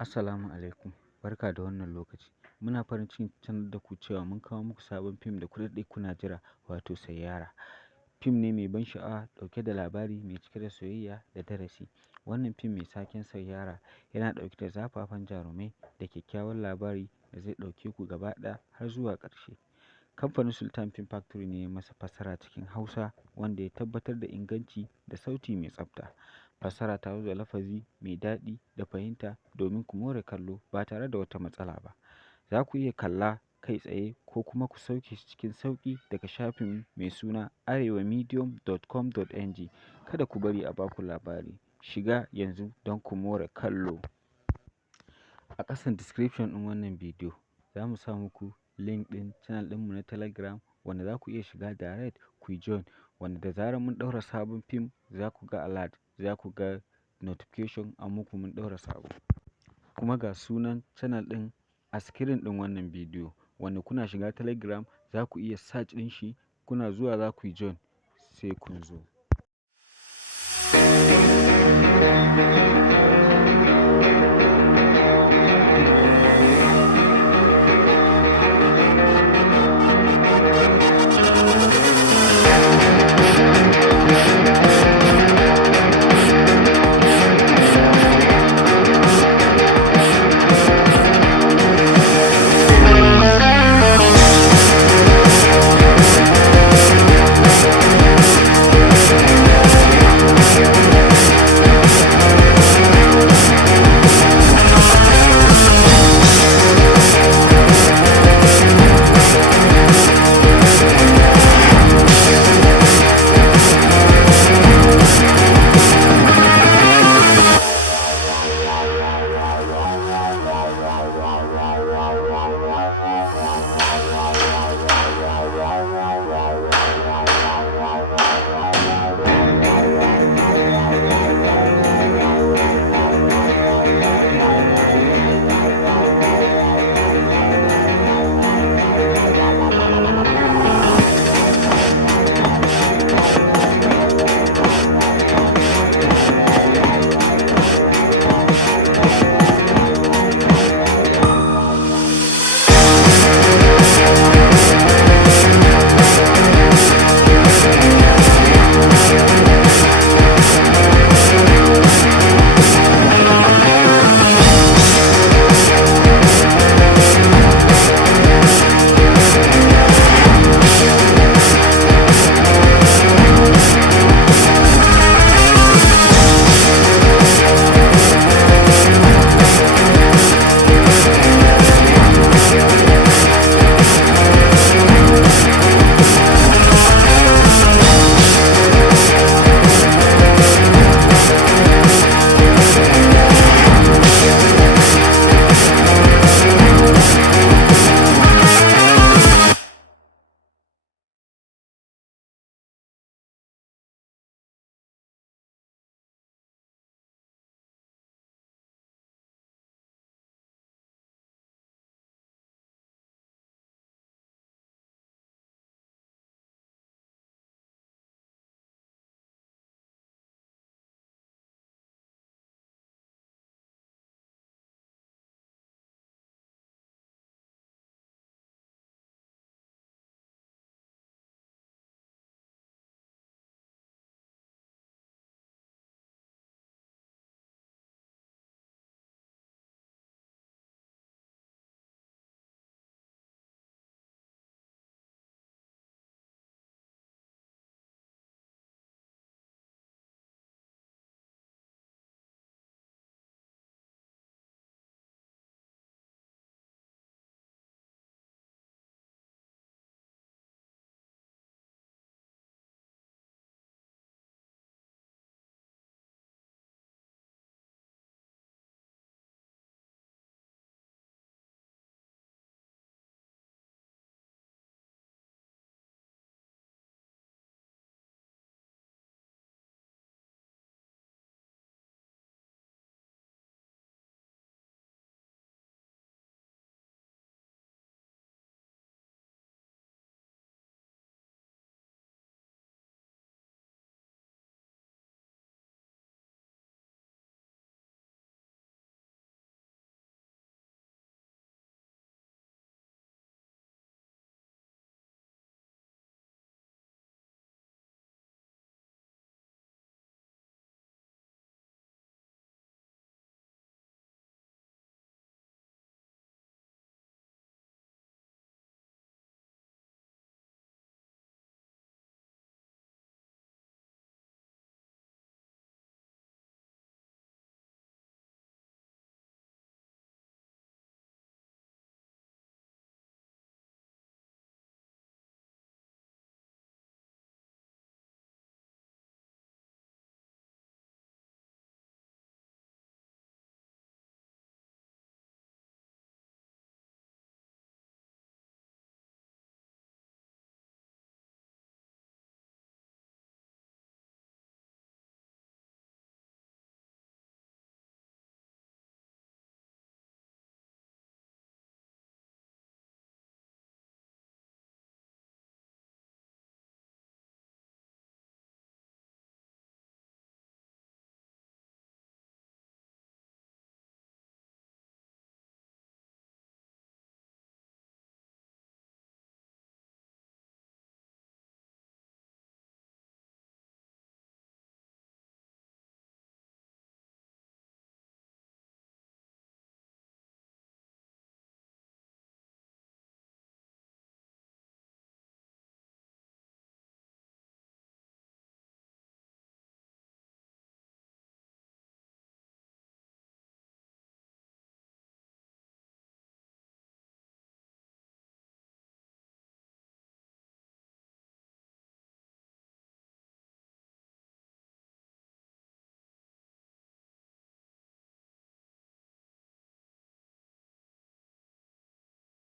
Assalamu alaikum, barka da wannan lokaci. Muna farin cikin sanar da ku cewa mun kawo muku sabon fim da ku daɗe kuna jira, wato Saiyaara. Fim ne mai ban sha'awa ɗauke da labari mai cike da soyayya da darasi. Wannan fim mai taken Saiyaara yana ɗauke da zafafan jarumai da kyakkyawan labari da zai ɗauke ku gaba ɗaya har zuwa ƙarshe. Kamfanin Sultan Film Factory ne ya masa fassara cikin Hausa wanda ya tabbatar da inganci da sauti mai tsafta. Fassara ta zo da lafazi mai daɗi da fahimta domin ku more kallo ba tare da wata matsala ba. Za ku iya kalla kai tsaye ko kuma ku sauke shi cikin sauƙi daga shafin mai suna arewamedium.com.ng. Kada ku bari a baku labari. Shiga yanzu don ku more kallo. A ƙasan description ɗin wannan bidiyo za mu sa muku link ɗin channel ɗinmu na Telegram wanda za ku iya shiga direct ku join, wanda da zarar mun ɗaura sabon fim za ku ga alert, za ku ga notification an muku mun ɗaura sabo. Kuma ga sunan channel ɗin a screen ɗin wannan bidiyo, wanda kuna shiga Telegram za ku iya search ɗin shi, kuna zuwa za ku join sai kun zo.